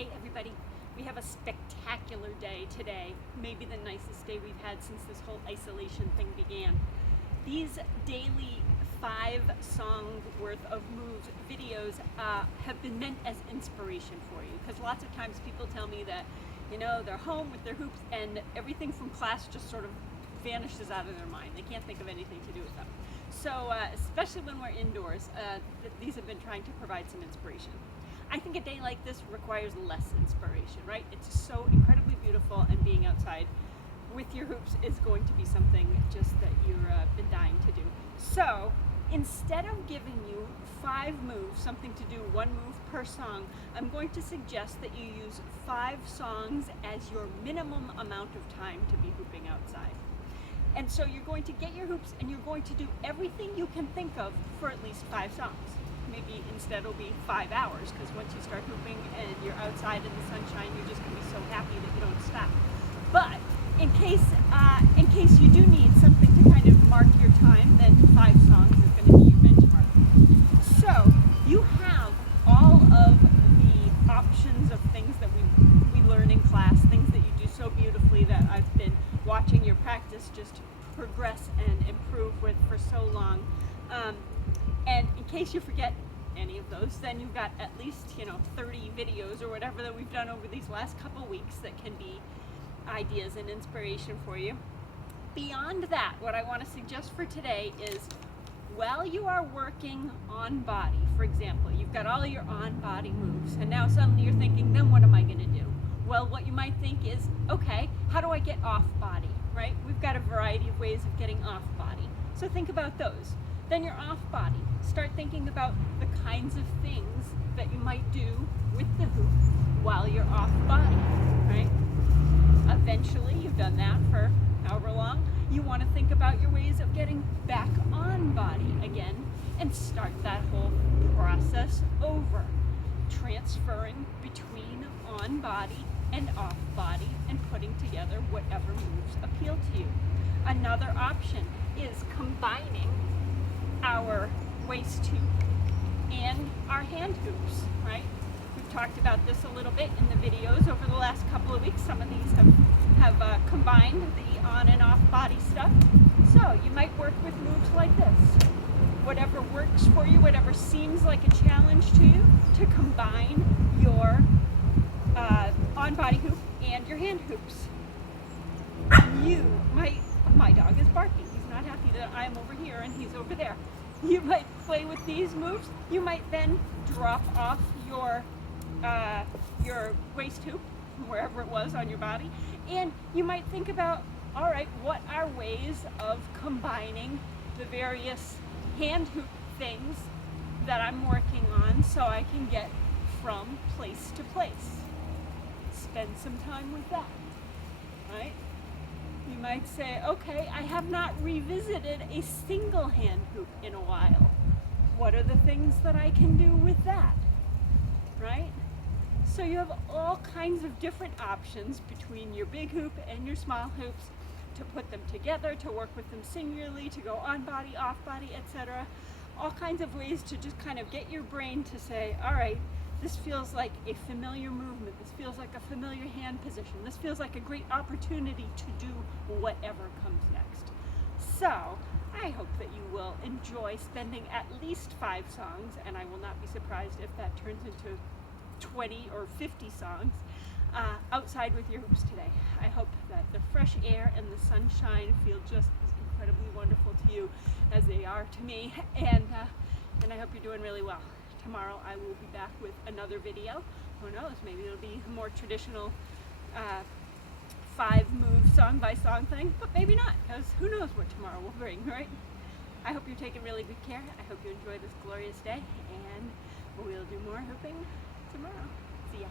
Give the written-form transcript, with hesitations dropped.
Hey everybody, we have a spectacular day today, maybe the nicest day we've had since this whole isolation thing began. These daily 5-song worth of moves videos have been meant as inspiration for you, because lots of times people tell me that, you know, they're home with their hoops and everything from class just sort of vanishes out of their mind. They can't think of anything to do with them. So especially when we're indoors, these have been trying to provide some inspiration. I think a day like this requires less inspiration, right? It's so incredibly beautiful, and being outside with your hoops is going to be something just that you've been dying to do. So instead of giving you 5 moves, something to do 1 move per song, I'm going to suggest that you use 5 songs as your minimum amount of time to be hooping outside. And so you're going to get your hoops and you're going to do everything you can think of for at least 5 songs. Maybe instead it'll be 5 hours, because once you start hooping and you're outside in the sunshine, you're just going to be so happy that you don't stop. But in case you do need something to kind of mark your time, then 5 songs is going to be your benchmark. So you have all of the options of things that we learn in class, things that you do so beautifully that I've been watching your practice just progress and improve with for so long. And in case you forget any of those, then you've got at least 30 videos or whatever that we've done over these last couple weeks that can be ideas and inspiration for you. Beyond that, what I want to suggest for today is, while you are working on body, for example, you've got all your on-body moves, and now suddenly you're thinking, then what am I going to do? Well, what you might think is, okay, how do I get off body, right? We've got a variety of ways of getting off body. So think about those. Then you're off body. Start thinking about the kinds of things that you might do with the hoop while you're off body, right? Eventually, you've done that for however long, you want to think about your ways of getting back on body again and start that whole process over, transferring between on body and off body and putting together whatever moves appeal to you. Another option is combining our waist hoop and our hand hoops, right? We've talked about this a little bit in the videos over the last couple of weeks. Some of these have combined the on and off body stuff. So you might work with moves like this. Whatever works for you, whatever seems like a challenge to you, to combine your on-body hoop and your hand hoops. My dog is barking. He's not happy that I'm over here and he's over there. You might play with these moves. You might then drop off your waist hoop from wherever it was on your body, and you might think about, all right, what are ways of combining the various hand hoop things that I'm working on so I can get from place to place. Spend some time with that, right? You might say, okay, I have not revisited a single hand hoop in a while. What are the things that I can do with that, right? So you have all kinds of different options between your big hoop and your small hoops to put them together, to work with them singularly, to go on body, off body, etc. All kinds of ways to just kind of get your brain to say, all right, this feels like a familiar movement. This feels like a familiar hand position. This feels like a great opportunity to do whatever comes next. So I hope that you will enjoy spending at least 5 songs, and I will not be surprised if that turns into 20 or 50 songs outside with your hoops today. I hope that the fresh air and the sunshine feel just as incredibly wonderful to you as they are to me, and I hope you're doing really well. Tomorrow I will be back with another video. Who knows, maybe it'll be a more traditional 5-move song by song thing, but maybe not, because who knows what tomorrow will bring, right? I hope you're taking really good care. I hope you enjoy this glorious day, and we'll do more hooping tomorrow. See ya.